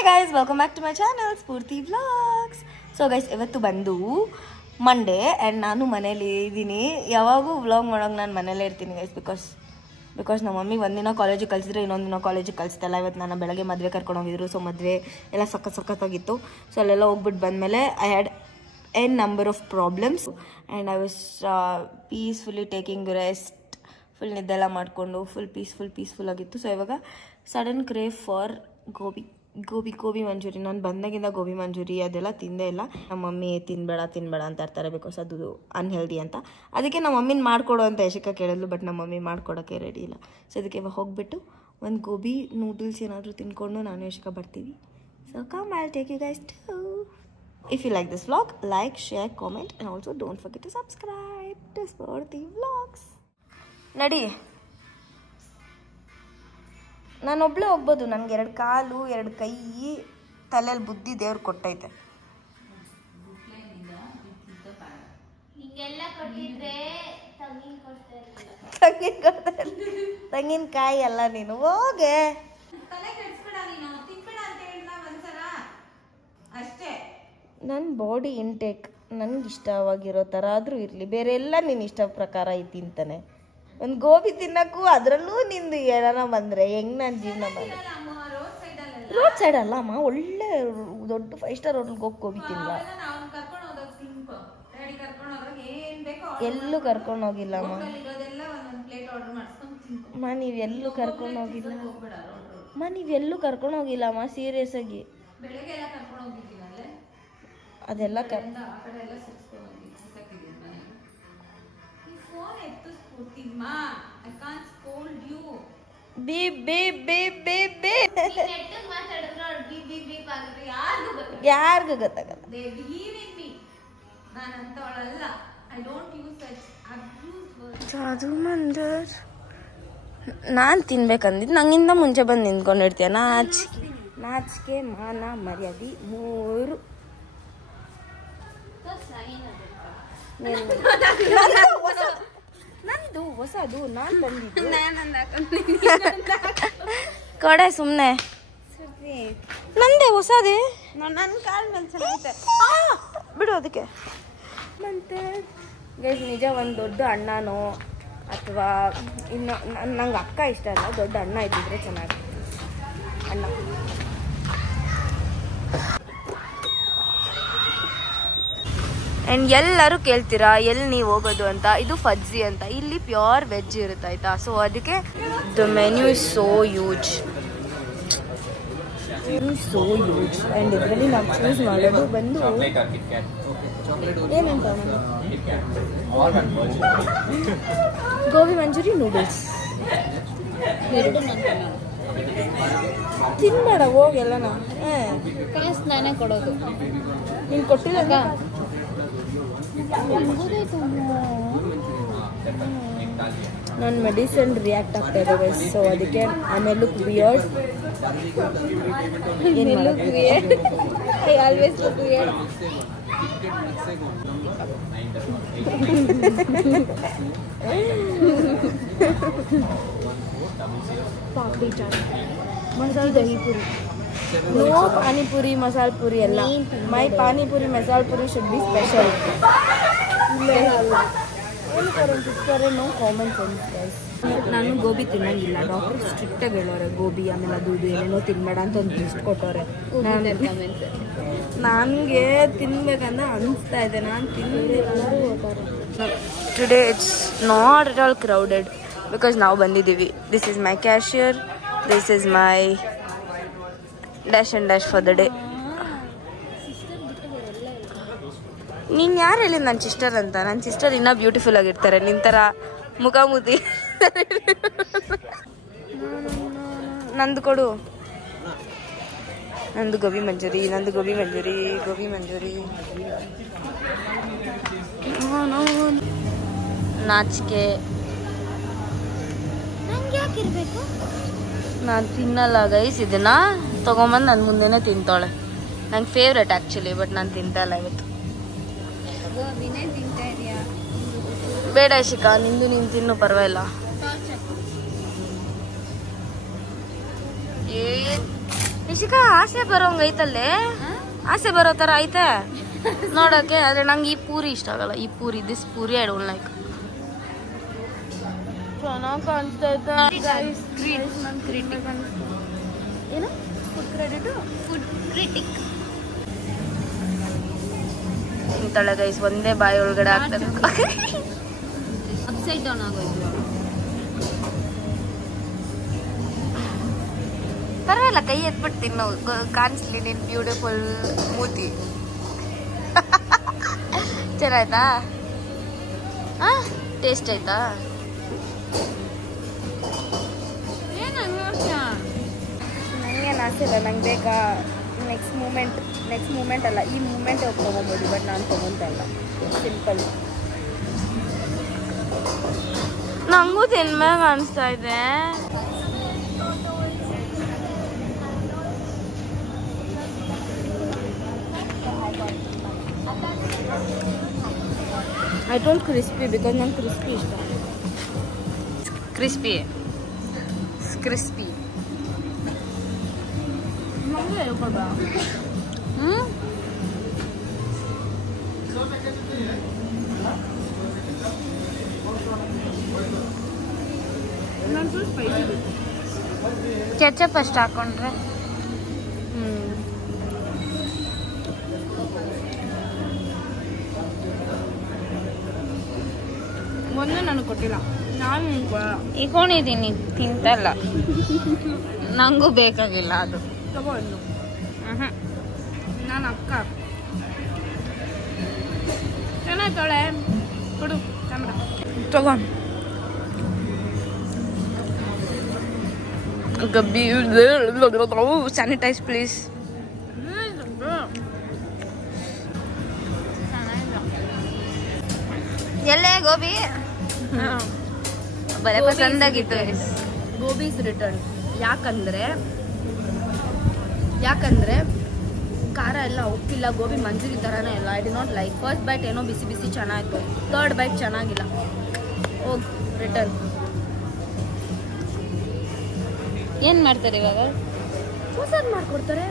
Hi guys, welcome back to my channel Spoorthi vlogs. So guys, ಇವತ್ತು ಬಂದು Monday and ನಾನು ಮನೇಲಿ ಇದ್ದೀನಿ. ಯಾವಾಗೂ ವ್ಲಾಗ್ ಮಾಡೋಕೆ ನಾನು ಮನೇಲೇ ಇರ್ತೀನಿ ಗೈಸ್. ಬಿಕಾಸ್ ನಮ್ಮ ಮಮ್ಮಿ ಒಂದಿನ ಕಾಲೇಜಿಗೆ ಕಳಿಸಿದ್ರೆ ಇನ್ನೊಂದು ದಿನ ಕಾಲೇಜಿಗೆ ಕಳಿಸ್ತಲ್ಲ. ಇವತ್ತು ನಾನು ಬೆಳಗ್ಗೆ ಮದುವೆ ಕರ್ಕೊಂಡು ಹೋಗಿದ್ರು. ಸೊ ಮದುವೆ ಎಲ್ಲ ಸಖತ್ತಾಗಿತ್ತು. ಸೊ ಅಲ್ಲೆಲ್ಲ ಹೋಗ್ಬಿಟ್ಟು ಬಂದಮೇಲೆ I had an number of problems and I was peacefully taking rest. Full ನಿದ್ದೆಲ್ಲ ಮಾಡಿಕೊಂಡು ಫುಲ್ ಪೀಸ್ಫುಲ್ ಆಗಿತ್ತು. ಸೊ ಇವಾಗ sudden crave for gobi manchurian. ನಾನು ಬಂದಾಗಿಂದ ಗೋಬಿ ಮಂಚೂರಿ ಅದೆಲ್ಲ ತಿಂದೇ ಇಲ್ಲ. ನಮ್ಮ ಮಮ್ಮಿ ತಿನ್ಬೇಡ ಅಂತ ಇರ್ತಾರೆ, ಬಿಕಾಸ್ ಅದು ಅನ್ಹೆಲ್ದಿ ಅಂತ. ಅದಕ್ಕೆ ನಮ್ಮ ಮಮ್ಮಿನ ಮಾಡಿಕೊಡು ಅಂತ ಯಶಿಕಾ ಕೇಳಿದ್ಲು, ಬಟ್ ನಮ್ಮ ಮಮ್ಮಿ ಮಾಡ್ಕೊಡೋಕ್ಕೆ ರೆಡಿ ಇಲ್ಲ. ಸೊ ಅದಕ್ಕೆ ಇವಾಗ ಹೋಗ್ಬಿಟ್ಟು ಒಂದು ಗೋಬಿ ನೂಡಲ್ಸ್ ಏನಾದರೂ ತಿನ್ಕೊಂಡು ನಾನು ಯಶಿಕಾ ಬರ್ತೀವಿ. So come, I will take you guys to. If you like this vlog, like, share, comment and also don't forget to subscribe to Sporty Vlogs. ನಡಿ, ನಾನೊಬ್ಳೆ ಹೋಗ್ಬೋದು. ನನಗೆ 2 ಕಾಲು 2 ಕೈ, ತಲೆಯಲ್ಲಿ ಬುದ್ಧಿ ದೇವ್ರು ಕೊಟ್ಟೈತೆ. ತಂಗಿನಕಾಯಿ ಅಲ್ಲ ನೀನು, ಹೋಗೆ. ನನ್ನ ಬಾಡಿ ಇಂಟೇಕ್ ನನಗೆ ಇಷ್ಟವಾಗಿರೋ ಥರ ಆದರೂ ಇರಲಿ, ಬೇರೆ ಎಲ್ಲ ನೀನು ಇಷ್ಟ ಪ್ರಕಾರ ತಿಂತಾನೆ. ಒಂದು ಗೋಬಿ ತಿನ್ನಕ್ಕೂ ಅದರಲ್ಲೂ ನಿಂದು ಏನಾರ ಬಂದರೆ ಹೆಂಗೆ ನಾನು ಜೀವನ ಬಂದೆ? ರೋಡ್ ಸೈಡ್ ಅಲ್ಲ ಅಮ್ಮ, ಒಳ್ಳೆ ದೊಡ್ಡ 5 ಸ್ಟಾರ್ ಹೋಟೆಲ್ಗೆ ಹೋಗಿ ಗೋಬಿ ತಿನ್ನಲ್ಲ. ಎಲ್ಲೂ ಕರ್ಕೊಂಡು ಹೋಗಿಲ್ಲ ಅಮ್ಮ. ನೀವೆಲ್ಲೂ ಕರ್ಕೊಂಡು ಹೋಗಿಲ್ಲ ಅಮ್ಮ, ಸೀರಿಯಸ್ ಆಗಿ. ಅದೆಲ್ಲ ಯಾರಿಗೂ ಗೊತ್ತಾಗಲ್ಲ. ನಾನು ತಿನ್ಬೇಕಂದಿದ್ದು ನಂಗಿಂತ ಮುಂಚೆ ಬಂದು ನಿಂತ್ಕೊಂಡಿರ್ತೀಯ. ನಾಚಿಕೆ ಮಾನ ಮರ್ಯಾದೆ 3 ನಂದು ಹೊಸದು, ನಾನು ಬಂದಿದ್ದು ಕೊಡೆ ಸುಮ್ಮನೆ. ನಂದೇ ಹೊಸದೇ, ನನ್ನ ಕಾಲ ಮೇಲೆ ಚೆನ್ನಾಗೈತೆ ಬಿಡು. ಅದಕ್ಕೆ ಮತ್ತೆ ಗೈಸ್, ನಿಜ ಒಂದು ದೊಡ್ಡ ಅಣ್ಣನೋ ಅಥವಾ ಇನ್ನು ನಂಗೆ ಅಕ್ಕ ಇಷ್ಟ ಅಲ್ಲ, ದೊಡ್ಡ ಅಣ್ಣ ಇದ್ದಿದ್ರೆ ಚೆನ್ನಾಗಿತ್ತು. ಅಣ್ಣ ಆ್ಯಂಡ್ ಎಲ್ಲರೂ ಕೇಳ್ತೀರಾ ಎಲ್ಲಿ ನೀವು ಹೋಗೋದು ಅಂತ. ಇದು ಫಜ್ಜಿ ಅಂತ, ಇಲ್ಲಿ ಪ್ಯೂರ್ ವೆಜ್ ಇರುತ್ತೆ ಆಯ್ತಾ. ಸೊ ಅದಕ್ಕೆ the menu is so huge and ಇದರಲ್ಲಿ ನಾವು ಚೂಸ್ ಮಾಡೋದು ಬಂದು ಏನಂತ ಗೋಬಿ ಮಂಚೂರಿ ನೂಡಲ್ಸ್. ತಿನ್ಬೇಡ ಹೋಗೆಲ್ಲನ, ಕಾಸು ನಾನೇ ಕೊಡೋದು. ನೀನು ಕೊಟ್ಟಿಲ್ಲ. ನನ್ನ ಮೆಡಿಸಿನ್ ರಿಯಾಕ್ಟ್ ಆಗ್ತಾ ಇದೆ ಗೈಸ್. ಸೊ ಅದಕ್ಕೆ ಆಮೇಲೆ look weird. I always look weird. Papdi chaat, masala dahi Puri, no panipuri masala Puri ಎಲ್ಲ. My panipuri masala puri should be special. No common sense guys. ನಾನು ಗೋಬಿ ತಿನ್ನಂಗಿಲ್ಲ, ಡಾಕ್ಟರ್ ಸ್ಟ್ರಿಕ್ಟಾಗಿ ಹೇಳೋರೆ ಗೋಬಿ ಆಮೇಲೆ ಅದು ಏನೇನೋ ತಿನ್ಬೇಡ ಅಂತ ಒಂದು ಲಿಸ್ಟ್ ಕೊಟ್ಟವ್ರೆ. ನನಗೆ ತಿನ್ಬೇಕಂತ ಅನಿಸ್ತಾ ಇದೆ, ನಾನು ತಿಂದಿರೋರು. Today it's not at all crowded because ನಾವು ಬಂದಿದ್ದೀವಿ. This is my cashier, this is my dash and dash for the day. ನೀನು ಯಾರು ಹೇಳಿ ನನ್ನ ಸಿಸ್ಟರ್ ಅಂತ? ನನ್ನ ಸಿಸ್ಟರ್ ಇನ್ನೂ ಬ್ಯೂಟಿಫುಲ್ ಆಗಿರ್ತಾರೆ, ನಿನ್ನ ಥರ ಮುಖಾಮುಖಿ. ನಂದು ಕೊಡು, ನಂದು ಗೋಬಿ ಮಂಚೂರಿ. ನಾಚಿಕೆ, ನಾನು ತಿನ್ನಲ್ಲ ಗೈಸ್. ಇದನ್ನ ತೊಗೊಂಬಂದು ನನ್ನ ಮುಂದೆನೇ ತಿಂತಾಳೆ. ನಂಗೆ ಫೇವ್ರೆಟ್ ಆ್ಯಕ್ಚುಲಿ, ಬಟ್ ನಾನು ತಿಂತಲ್ಲ ಇವತ್ತು. ಬೇಡ ಶಿಖಾ, ನಿಂದು ನೀನು ತಿನ್ನು, ಪರವಾಗಿಲ್ಲ. ಇಶಿಕಾ ಆಸೆ ಬರೋಂಗ ಐತಲ್ಲೇ, ಆಸೆ ಬರೋ ತರ ಐತೆ ನೋಡಕ್ಕೆ. ಆದ್ರೆ ನಂಗೆ ಈ ಪೂರಿ ಇಷ್ಟ ಆಗಲ್ಲ. ಈ puri, this puri I don't like. ಚೆನ್ನಾಗಿ ಕಾಣಿಸ್ತಾ ಐತೆ. ಏನು ಫುಡ್ ಕ್ರೆಡಿಟ್, ಫುಡ್ ಕ್ರಿಟಿಕ್ ಇಂತಳೆ ಗೈಸ್. ಒಂದೇ ಬಾಯಿ ಒಳಗಡೆ ಆಗ್ತದೆ. ಅಪ್ಸೈಡ್ ಡೌನ್ ಆಗೋಯ್ತು. ಪರವಾಗಿಲ್ಲ, ಕೈ ಎತ್ಬಿಟ್ಟು ತಿನ್ನು, ಕಾಣಿಸ್ಲಿ ನಿನ್ ಬ್ಯೂಟಿಫುಲ್ ಮೂತಿ. ಚೆನ್ನಾಯ್ತಾ? ಟೇಸ್ಟ್ ಆಯ್ತಾ? ನಂಗೇನು ಆಸೆ ಇಲ್ಲ, ನಂಗೆ ಬೇಕಾ ನೆಕ್ಸ್ಟ್ ಮೂಮೆಂಟ್ ಅಲ್ಲ, ಈ ಮೂಮೆಂಟ್ ಹೋಗಿ ತೊಗೊಬೋದು. ಬಟ್ ನಾನು ತೊಗೊತಾ ಇಲ್ಲ, ಸಿಂಪಲ್. ನಂಗೂ ತಿನ್ಬೇಕು ಅನಿಸ್ತಾ ಇದೆ. I told crispy because ನಂಗೆ crispy ಇಷ್ಟ. crispy ನಂಗೆ ಹೇಳ್ಕೊಡ. ಕೆಚಪ್ ಅಷ್ಟು ಹಾಕೊಂಡ್ರೆ ಒಂದು ನನಗೆ ಕೊಟ್ಟಿಲ್ಲ, ನಾನು ಇಟ್ಕೊಂಡಿದ್ದೀನಿ, ತಿಂತಲ್ಲ. ನಂಗೂ ಬೇಕಾಗಿಲ್ಲ ಅದು. ತಗೊಂಡು ನಾನು ಅಕ್ಕ ಚೆನ್ನಾಯ್ತೊಳೆ ಕೊಡು ಕ್ಯಾಮ್ರಾ ತಗೊಂಡು. ಗಬ್ಬಿ ಸ್ಯಾನಿಟೈಸ್ ಪ್ಲೀಸ್. ಎಲ್ಲೇ ಗೋಬಿ ಬಲೆ ಪಸಂದಾಗಿತ್ತು. Gobi is written. ಯಾಕಂದ್ರೆ ಖಾರ ಎಲ್ಲ ಉಪ್ಪಿಲ್ಲ, ಗೋಬಿ ಮಂಜೂರಿ ಥರನೇ ಇಲ್ಲ. I did not like. First bite ಏನೋ ಬಿಸಿ ಬಿಸಿ ಚೆನ್ನಾಗಿತ್ತು, ಥರ್ಡ್ ಬೈಟ್ ಚೆನ್ನಾಗಿಲ್ಲ. ಹೋಗ್ ರಿಟರ್ನ್. ಏನು ಮಾಡ್ತಾರೆ ಇವಾಗ? ಹೊಸದು ಮಾಡ್ಕೊಡ್ತಾರೆ.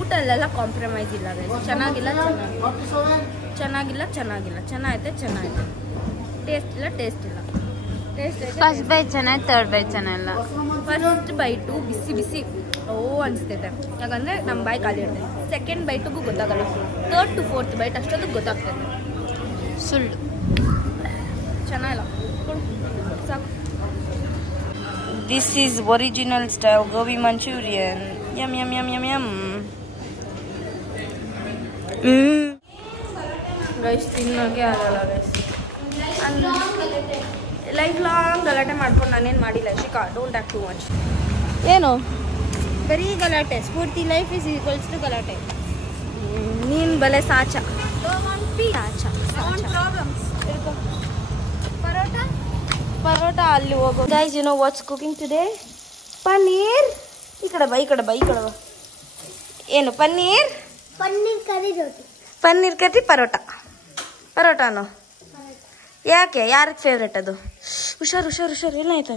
ಊಟಲ್ಲೆಲ್ಲ ಕಾಂಪ್ರಮೈಸ್ ಇಲ್ಲ. ಚೆನ್ನಾಗಿಲ್ಲ, ಚೆನ್ನಾಗೈತೆ. ಟೇಸ್ಟ್ ಇಲ್ಲ. ಫಸ್ಟ್ ಬೈಟ್ ಚೆನ್ನಾಗಿ, ಥರ್ಡ್ ಬೈಟ್ ಚೆನ್ನಾಗಿಲ್ಲ. ಫಸ್ಟ್ ಬೈಟು ಬಿಸಿ ಬಿಸಿ ಅನಿಸ್ತೈತೆ, ಯಾಕಂದರೆ ನಮ್ಮ ಬಾಯಿ ಖಾಲಿ ಇರ್ತೈತೆ. ಸೆಕೆಂಡ್ ಬೈಟಿಗೂ ಗೊತ್ತಾಗಲ್ಲ. ಥರ್ಡ್ ಟು ಫೋರ್ತ್ ಬೈಟ್ ಅಷ್ಟೊತ್ತಿಗೆ ಗೊತ್ತಾಗ್ತೈತೆ. ಸುಳ್ಳು ಚೆನ್ನಾಗಿಲ್ಲ. ಸಾಕು. This is original style gobi Manchurian. Yum yum yum yum yum. Guys ತಿನ್ನೋಕೆ ಆಗಲ್ಲ ಗೈಸ್. ಲೈಫ್ ಲಾಂಗ್ ಗಲಾಟೆ ಮಾಡ್ಕೊಂಡು ನಾನೇನು ಮಾಡಿಲ್ಲ. Shika don't act too much. ಏನು ಬರೀ ಗಲಾಟೆ? Spoorthi life is equals to ಗಲಾಟೆ. ನೀನು ಬಲೆ ಸಾಚ. ಪರೋಟ ಅಲ್ಲಿ ಹೋಗೋ. Guys you know what's cooking today? Paneer. ಈ ಕಡೆ ಬಾ. ಏನು ಪನ್ನೀರ್ ಕರಿ ಪರೋಟಾನು. ಯಾಕೆ? ಯಾರಿಗೆ ಫೇವ್ರೇಟ್ ಅದು? ಹುಷಾರು. ಏನಾಯ್ತು?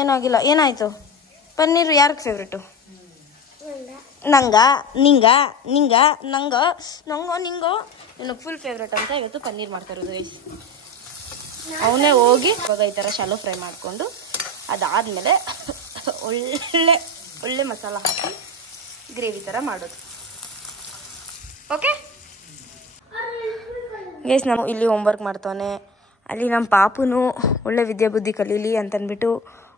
ಏನಾಗಿಲ್ಲ. ಏನಾಯ್ತು? ಪನ್ನೀರು ಯಾರಿಗೆ ಫೇವ್ರೇಟು? ನಿಂಗೋ ನಿನಗೆ ಫುಲ್ ಫೇವ್ರೇಟ್ ಅಂತ ಇವತ್ತು ಪನ್ನೀರ್ ಮಾಡ್ತಾ ಇರೋದು ಗೈಸ್. ಅವನೇ ಹೋಗಿ ಇವಾಗ ಈ ಥರ ಶಾಲೋ ಫ್ರೈ ಮಾಡಿಕೊಂಡು ಅದಾದಮೇಲೆ ಒಳ್ಳೆ ಮಸಾಲ ಹಾಕಿ ಗ್ರೇವಿ ಥರ ಮಾಡೋದು. ಓಕೆ ಗೈಸ್, ನಾವು ಇಲ್ಲಿ ಹೋಮ್ವರ್ಕ್ ಮಾಡ್ತಾನೆ. ಅಲ್ಲಿ ನಮ್ಮ ಪಾಪುನು ಒಳ್ಳೆ ವಿದ್ಯಾಬುದ್ಧಿ ಕಲೀಲಿ ಅಂತಂದ್ಬಿಟ್ಟು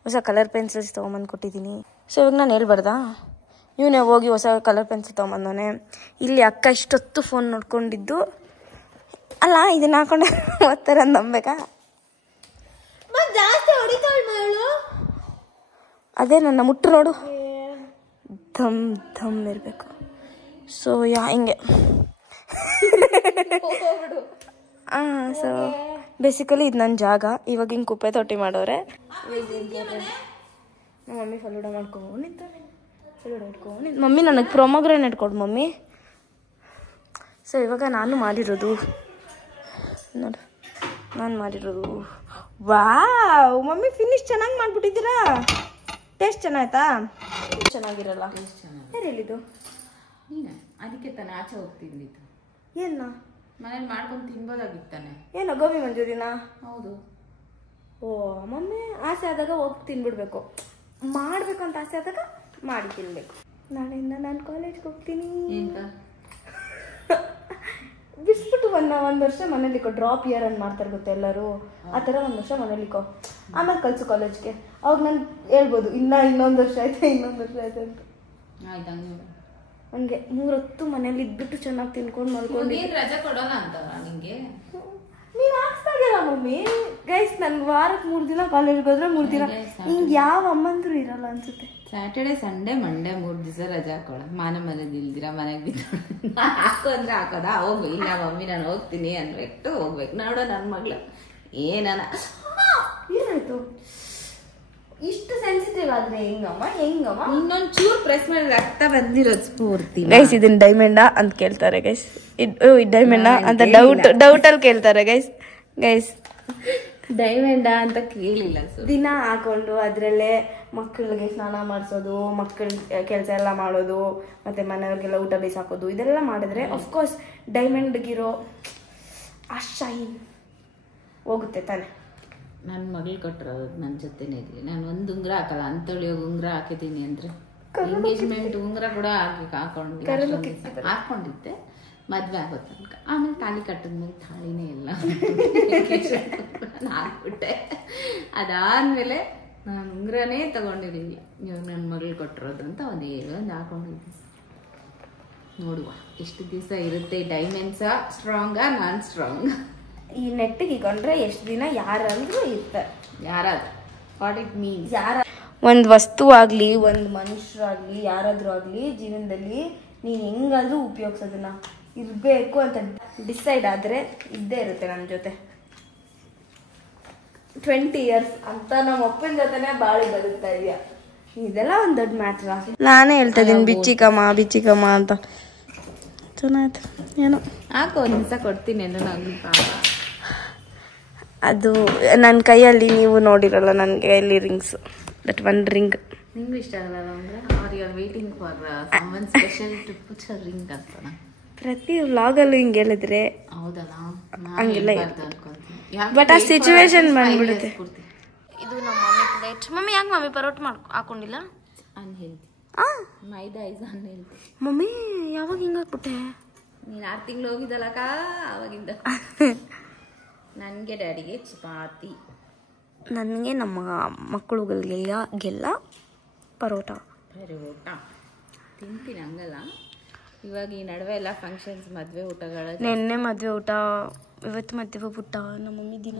ಹೊಸ ಕಲರ್ ಪೆನ್ಸಿಲ್ಸ್ ತೊಗೊಂಬಂದು ಕೊಟ್ಟಿದ್ದೀನಿ. ಸೊ ಇವಾಗ ನಾನು ಹೇಳ್ಬಾರ್ದಾ? ಇವನೇ ಹೋಗಿ ಹೊಸ ಕಲರ್ ಪೆನ್ಸಿಲ್ ತೊಗೊಂಬಂದವನೆ. ಇಲ್ಲಿ ಅಕ್ಕ ಇಷ್ಟೊತ್ತು ಫೋನ್ ನೋಡ್ಕೊಂಡಿದ್ದು ಅಲ್ಲ, ಇದನ್ನ ಹಾಕೊಂಡೆ ಓದ್ತಾರೆ ಅಂತ ನಂಬೇಕಾ? ಅದೇ ನನ್ನ ಮುಟ್ಟು ನೋಡು, ಧಮ್ ಇರಬೇಕು. ಸೊ ಹಿಂಗೆ ಸೊ ಬೇಸಿಕಲಿ ಇದು ನನ್ನ ಜಾಗ. ಇವಾಗ ಹಿಂಗೆ ಕುಪ್ಪೆ ತೊಟ್ಟಿ ಮಾಡೋರೆ. ನಮ್ಮ ಮಮ್ಮಿ ಫಲೂಡ ಮಮ್ಮಿ ನನಗೆ ಪ್ರೊಮೋಗ್ರಾನೇಟ್ ಕೊಡು ಮಮ್ಮಿ. ಸೊ ಇವಾಗ ನಾನು ಮಾಡಿರೋದು ನೋಡು, ವಾವ್ ಮಮ್ಮಿ ಫಿನಿಶ್ ಚೆನ್ನಾಗಿ ಮಾಡಿಬಿಟ್ಟಿದ್ದೀರಾ. ಟೇಸ್ಟ್ ಚೆನ್ನಾಯ್ತಾ? ಚೆನ್ನಾಗಿರಲ್ಲ. ಯಾರು ಹೇಳಿದ್ದು? ನೀನೆ. ಅದಕ್ಕೆ ತಾನೆ ಆಚೆ ಹೋಗ್ತಿದ್ದಿತ್ತು. ಏನ ಮನೇಲಿ ಮಾಡ್ಕೊಂಡು ತಿನ್ಬೋದಾಗಿತ್ತಾನೆ. ಏನೋ ಗೋಬಿ ಮಂಚೂರಿನಾ? ಹೌದು. ಓ ಮಮ್ಮಿ ಆಸೆ ಆದಾಗ ಹೋಗಿ ತಿನ್ಬಿಡ್ಬೇಕು. ಮಾಡಬೇಕು ಅಂತ ಆಸೆ ಆದಾಗ ಮಾಡಿ ತಿನ್ಬೇಕು. ನಾಳೆಯಿಂದ ನಾನು ಕಾಲೇಜ್ಗೆ ಹೋಗ್ತೀನಿ. ಬಿಸ್ಬಿಟ್ಟು ಒಂದು ವರ್ಷ ಮನೇಲಿಕೋ. ಡ್ರಾಪ್ ಇಯರ್ ಅಂತ ಮಾಡ್ತಾರೆ ಗೊತ್ತ ಎಲ್ಲರೂ. ಆ ಥರ ಒಂದು ವರ್ಷ ಮನೇಲಿಕೋ, ಆಮೇಲೆ ಕಳ್ಸು ಕಾಲೇಜ್ಗೆ. ಅವಾಗ ನಾನು ಹೇಳ್ಬೋದು ಇನ್ನೊಂದು ವರ್ಷ ಆಯ್ತು ಅಂತ. ಹಂಗೆ 3 ಹೊತ್ತು ಮನೇಲಿ ಇದ್ಬಿಟ್ಟು ಚೆನ್ನಾಗಿ ತಿನ್ಕೊಂಡು ಮಲ್ಕೊಂಡು ರಜೆ ಕೊಡೋಣ ಅಂತ ನಿಂಗೆ. ನೀನು ಹಾಕ್ಸ್ದಾಗಿಲ್ಲ ಮಮ್ಮಿ. ಗೈಸ್ ನಾನು ವಾರಕ್ಕೆ 3 ದಿನ ಕಾಲೇಜ್ಗೆ ಹೋದ್ರೆ 3 ದಿನ. ಹಿಂಗೆ ಯಾವ ಅಮ್ಮಂದ್ರು ಇರಲ್ಲ ಅನ್ಸುತ್ತೆ. ಸ್ಯಾಟರ್ಡೆ ಸಂಡೇ ಮಂಡೇ 3 ದಿವಸ ರಜೆ ಹಾಕೊಳ್ಳ. ಮನೇಲಿ ಇಲ್ದಿರ ಮನೆಗೆ ಬಿದ್ದು ಹಾಕು ಅಂದ್ರೆ ಹಾಕೋದಾ? ಹೋಗು. ಇಲ್ಲ ಮಮ್ಮಿ ನಾನು ಹೋಗ್ತೀನಿ ಅನ್ಬೇಕು ಹೋಗ್ಬೇಕು. ನೋಡೋ ನನ್ನ ಮಗಳು ಏನಾಯ್ತು ಇಷ್ಟು ಸೆನ್ಸಿಟಿವ್ ಆದ್ರೆ ಹೆಂಗಮ್ಮ? ಇನ್ನೊಂದ್ ಚೂರ್ ಪ್ರೆಸ್ ಮಾಡಿ ರಕ್ತ ಬಂದಿರೋದು ಸ್ಫೂರ್ತಿ. ಗೈಸ್ ಇದನ್ನ ಡೈಮಂಡಾ ಅಂತ ಕೇಳ್ತಾರೆ ಗೈಸ್. ಇದು ಡೈಮಂಡಾ ಅಂತ ಡೌಟ್ ಅಲ್ಲಿ ಕೇಳ್ತಾರೆ ಗೈಸ್. ಡೈಮಂಡಾ ಅಂತ ಕೇಳಿಲ್ಲ. ದಿನ ಹಾಕೊಂಡು ಅದ್ರಲ್ಲೇ ಮಕ್ಕಳಿಗೆ ಸ್ನಾನ ಮಾಡಿಸೋದು, ಮಕ್ಕಳ ಕೆಲಸ ಎಲ್ಲ ಮಾಡೋದು, ಮತ್ತೆ ಮನೆಯವ್ರಿಗೆಲ್ಲ ಊಟ ಬೇಯಿಸಾಕೋದು, ಇದೆಲ್ಲ ಮಾಡಿದ್ರೆ ಅಫ್ಕೋರ್ಸ್ ಡೈಮಂಡ್ಗಿರೋ ಆ ಶೈನ್ ಹೋಗುತ್ತೆ ತಾನೆ. ನನ್ನ ಮಗಳು ಕೊಟ್ಟಿರೋದು ನನ್ನ ಜೊತೆನೇ ಇದ್ರಿ. ನಾನು ಒಂದು ಉಂಗುರ ಹಾಕಲ್ಲ. ಅಂತೇಳಿ ಉಂಗುರ ಹಾಕಿದ್ದೀನಿ ಅಂದ್ರೆ ಎಂಗೇಜ್ಮೆಂಟ್ ಉಂಗುರ ಕೂಡ ಹಾಕೊಂಡಿದ್ದೆ ಮದ್ವೆ ಆಗೋ ತನಕ. ಆಮೇಲೆ ತಾಳಿ ಕಟ್ಟಿದ್ಮೇಲೆ ತಾಳಿನೇ ಇಲ್ಲ ಹಾಕ್ಬಿಟ್ಟೆ. ಅದಾದ್ಮೇಲೆ ನಾನು ಉಂಗುರನೇ ತಗೊಂಡಿರ್ಲಿಲ್ಲ. ಇವಾಗ ನನ್ನ ಮಗಳು ಕೊಟ್ಟಿರೋದು ಅಂತ ಒಂದು ಹಾಕೊಂಡಿದ್ದೆ. ನೋಡುವ ಎಷ್ಟು ದಿವಸ ಇರುತ್ತೆ. ಡೈಮಂಡ್ಸ ಸ್ಟ್ರಾಂಗಾ ನಾನ್ ಸ್ಟ್ರಾಂಗ್? ಈ ನೆಟ್ಟಿಗೆ ಇಕೊಂಡ್ರೆ ಎಷ್ಟು ದಿನ ಯಾರಂದ್ರೂ ಇರ್ತಾರೆ. ಯಾರಾದ್ರೂ ವಾಟ್ ಇಟ್ ಮೀನ್ಸ್ ಒಂದು ವಸ್ತು ಆಗಲಿ, ಒಂದು ಮನುಷ್ಯರಾಗಲಿ, ಯಾರಾದರೂ ಆಗಲಿ ಜೀವನದಲ್ಲಿ ನೀನು ಹೆಂಗಾದ್ರೂ ಉಪಯೋಗಿಸೋದನ್ನ ಇರಬೇಕು ಅಂತ ಡಿಸೈಡ್ ಆದರೆ ಇದ್ದೇ ಇರುತ್ತೆ ನನ್ನ ಜೊತೆ. 20 years ಅಂತ ನಮ್ಮ ಅಪ್ಪನ ಜೊತೆನೆ ಬಾಳಿ ಬದುಕ್ತಾ ಇದೆಯಾ. ಇದೆಲ್ಲ ಒಂದು ದೊಡ್ಡ ಮ್ಯಾಟ್ರ. ನಾನೇ ಹೇಳ್ತಾ ಇದ್ದೀನಿ ಬಿಚ್ಚಿಕಮ್ಮ ಅಂತ. ಚೆನ್ನಾಯ್ತು ಏನೋ. ಹಾಕು ಒಂದು ದಿವಸ ಕೊಡ್ತೀನಿ ಅಂದ್ರೆ ನಂಗೆ ಅದು ನನ್ನ ಕೈಯಲ್ಲಿ ನೀವು ನೋಡಿರಲ್ಲ ನನ್ನ ಕೈಯಲ್ಲಿ ರಿಂಗ್ಸ್. ದಟ್ ಒನ್ ರಿಂಗ್ ನಿಂಗೂ ಇಷ್ಟ ಆಗಲ್ಲ ಅಂದ್ರೆ are you are waiting for someone special to put a ring ಅಂತ ಪ್ರತಿ ವ್ಲಾಗಲ್ಲೂ ಹಿಂಗೆ ಹೇಳಿದ್ರೆ ಹೌದಲ್ಲ ಹಂಗೆಲ್ಲ ಬಟ್ ಆ ಸಿಚುವೇಶನ್ ಬಂದ್ಬಿಡುತ್ತೆ. ಇದು ನಮ್ಮ ಮಮ್ಮಿ ಪ್ಲೇಟ್. ಮಮ್ಮಿ ಯಾಕೆ ಮಮ್ಮಿ ಪರೋಟ ಹಾಕೊಂಡಿಲ್ಲ? Unhealthy. Maida is unhealthy. Mummy ಯಾವಾಗ ಹಿಂಗಾಕ್ಬಿಟ್ಟೆ? ನೀನು 6 ತಿಂಗಳು ಹೋಗಿದ್ದಲ್ಲಕ್ಕ ಅವಾಗಿಂದ. ನನಗೆ ಡ್ಯಾಡಿಗೆ ಚಪಾತಿ, ನನಗೆ ನಮ್ಮ ಮಕ್ಕಳುಗಳಿಗೆಲ್ಲ ಪರೋಟ ತಿಂತೀನಿ. ಹಂಗಲ್ಲ, ಇವಾಗ ಈ ನಡುವೆ ಎಲ್ಲ ಫಂಕ್ಷನ್ಸ್ ಮದುವೆ ಊಟಗಳ. ನೆನ್ನೆ ಮದುವೆ ಊಟ, ಇವತ್ತು ಮದುವೆ ಊಟ. ನಮ್ಮ ಮಮ್ಮಿ ದಿನ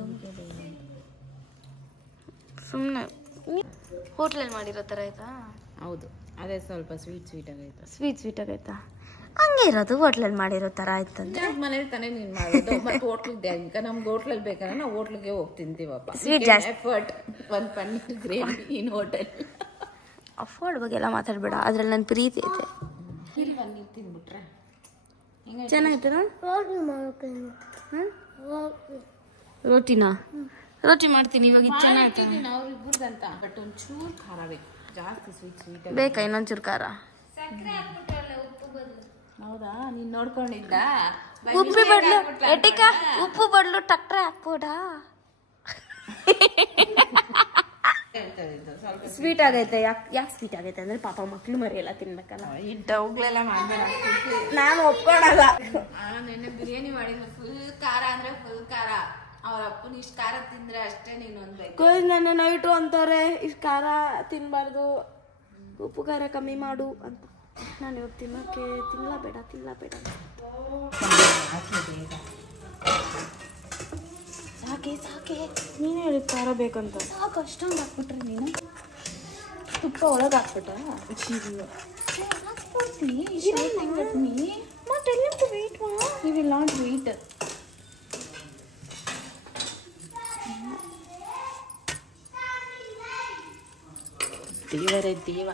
ಸುಮ್ಮನೆ ಹೋಟ್ಲಲ್ಲಿ ಮಾಡಿರೋ ಥರ ಆಯ್ತಾ? ಹೌದು, ಅದೇ ಸ್ವಲ್ಪ ಸ್ವೀಟ್ ಆಗೈತೆ. ಸ್ವೀಟ್ ಆಗೈತಾ? ಹಂಗೆ ಇರೋದು ಹೋಟ್ಲಲ್ಲಿ ಮಾಡಿರೋ ಥರ ಆಯ್ತಂದ್ರೆ. ಮನೇಲಿ ತಾನೇ ನೀನು ಮಾಡೋದು. ಮತ್ತೆ ಹೋಟ್ಲಿಗೆ ಈಗ ನಮ್ಗೆ ಹೋಟ್ಲಲ್ಲಿ ಬೇಕಂದ್ರೆ ನಾವು ಹೋಟ್ಲಿಗೆ ಹೋಗಿ ತಿಂತೀವಪ್ಪ. ಸ್ವೀಟ್ ಜಾಸ್ತಿ ಎಫರ್ಟ್. ಒಂದು ಪನ್ನೀರ್ ಗ್ರೇವಿ ಇನ್ ಹೋಟೆಲ್. ಅಫೋರ್ಡ್ ಬಗ್ಗೆ ಎಲ್ಲ ಮಾತಾಡ್ಬೇಡ, ಅದ್ರಲ್ಲಿ ನನ್ನ ಪ್ರೀತಿ ಐತೆ. ನೀರು ತಿಂದ್ಬಿಟ್ರೆ ಚೆನ್ನಾಗಿತ್ತಲ್ಲ? ರೋಟಿ ಮಾಡ್ತೀನಿ ಇವಾಗ. ಇದು ಚೆನ್ನಾಗಿತ್ತು ಅವ್ರಿಬ್ಬರಿಗಂತ. ಬಟ್ ಒಂಚೂರು ಖಾರ ಬೇಕು, ಜಾಸ್ತಿ ಸ್ವೀಟ್ ಬೇಕಾ? ಇನ್ನೊಂಚೂರು ಖಾರ? ಹೌದಾ? ನೀನ್ ನೋಡ್ಕೊಂಡಿದ್ದ? ಉಪ್ಪು ಬಡ್ಲು ಟಕ್ಟ್ರೆ ಹಾಕ್ಬೋದಾ? ಸ್ವೀಟ್ ಆಗೈತೆ. ಯಾಕೆ ಸ್ವೀಟ್ ಆಗೈತೆ ಅಂದ್ರೆ ಪಾಪ ಮಕ್ಳು ಮರಿ ಎಲ್ಲ ತಿನ್ಬೇಕಲ್ಲ. ಇದ್ದವುಗಳೆಲ್ಲ ಮಾಡ್ಬೇಡ. ನಾನು ಒಪ್ಕೊಳಲ್ಲ. ನೆನ್ನೆ ಬಿರಿಯಾನಿ ಮಾಡಿದ್ರು ಫುಲ್ ಖಾರ ಅಂದ್ರೆ ಫುಲ್ ಖಾರ. ಅವ್ರ ಅಪ್ಪನ ಇಷ್ಟು ಖಾರ ತಿಂದ್ರೆ ಅಷ್ಟೇ ನೀನು ಅನ್ಬೇಕು. ನನ್ನ ನೈಟು ಅಂತಾರೆ ಇಷ್ಟು ಖಾರ ತಿನ್ಬಾರ್ದು, ಉಪ್ಪು ಖಾರ ಕಮ್ಮಿ ಮಾಡು ಅಂತ. ನಾನು ಇವಾಗ ತಿನ್ನೋಕೆ ತಿನ್ನಲ ಬೇಡ. ಸಾಕೆ ನೀನು ಹೇಳಿ ಖಾರ ಬೇಕಂತ. ಸಾಕು, ಅಷ್ಟೊಂದು ಹಾಕ್ಬಿಟ್ರೆ ನೀನು ತುಪ್ಪ ಒಳಗೆ ಹಾಕ್ಬಿಟ್ಟ. ದೇವರೇ ದೇವ.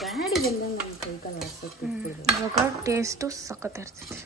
ಗಾಡಿ ಬಂದಂಗೆ ನಮ್ಮ ಕೈಕಾಲು ಇವಾಗ ಟೇಸ್ಟು ಸಖತ್ ಇರ್ತೈತಿ.